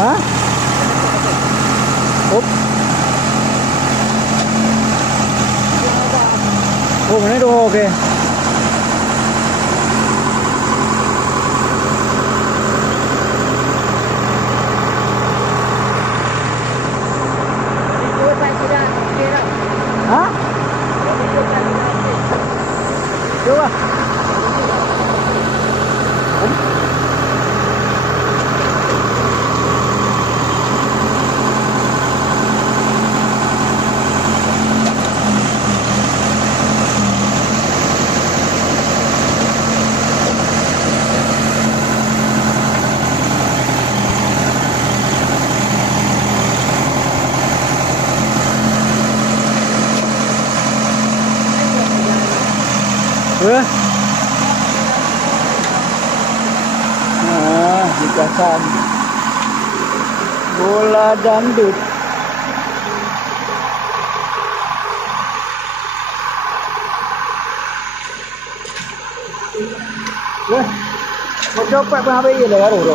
Hah? Úp. Ủa mà nó đồ hồ kìa. Hả? Chưa à? Nah, dikasih bola dangdut. Mau coba apa ini lah baru.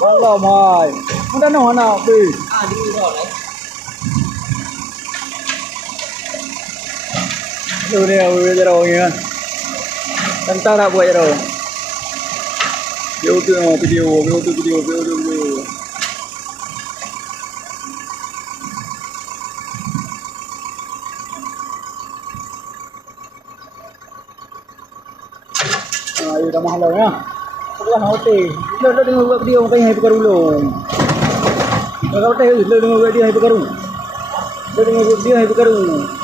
Belum hai. Mana nak pi? Di dah lah. Lu ni aku jero ni kan. Tentang nak buat jero. Video. Ayo dah mahal lah ya. Bukan hotel. Lo dengar buat video makanya hai perkara ulung. Kalau hotel lo dengar buat dia hai perkara. Lo dengar buat dia hai perkara.